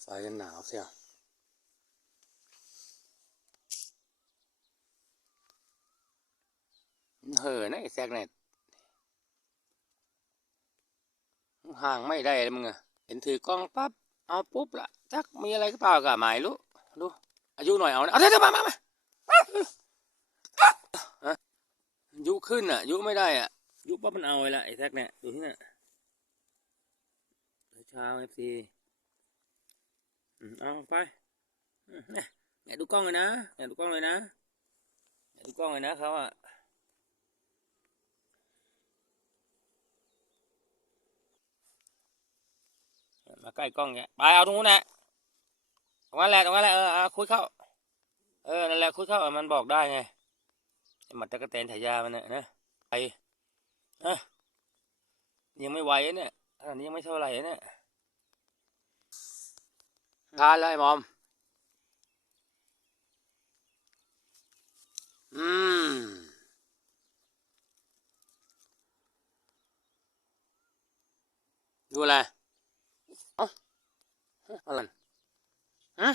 ไฟกันหนาวเสียเห่อนะไอ้แซกเน็ตห่างไม่ได้เลยมึงอะเห็นถือกล้องปั๊บ เอาปุ๊บละจักมีอะไรก็เปล่ากะหมายรู้ดูอายุหน่อยเอานะเอาเดี๋ยวเดี๋ยวมามามายุขึ้นอะ ยุไม่ได้อะ ยุปั๊บมันเอาไปละไอ้แซกเนี่ย ดูที่นี่เช้าเอฟซี เอาไปเนี่ยแงะดูกล้องเลยนะแงะดูกล้องเลยนะแงะดูกล้องเลยนะเขาอะมาใกล้กล้องแกไปเอาตรงนู้นแหละตรงนั้นแหละตรงนั้นแหละเออเอาคุยเข้า เออนั่นแหละคุยเข้ามันบอกได้ไงมัดตะกะแตนฉายามันเนี่ยนะไปนะยังไม่ไหวเนี่ยอันนี้ยังไม่เท่าไหร่เนี่ย ทานเลยหมอม อืม ดูอะไรอะไรฮะ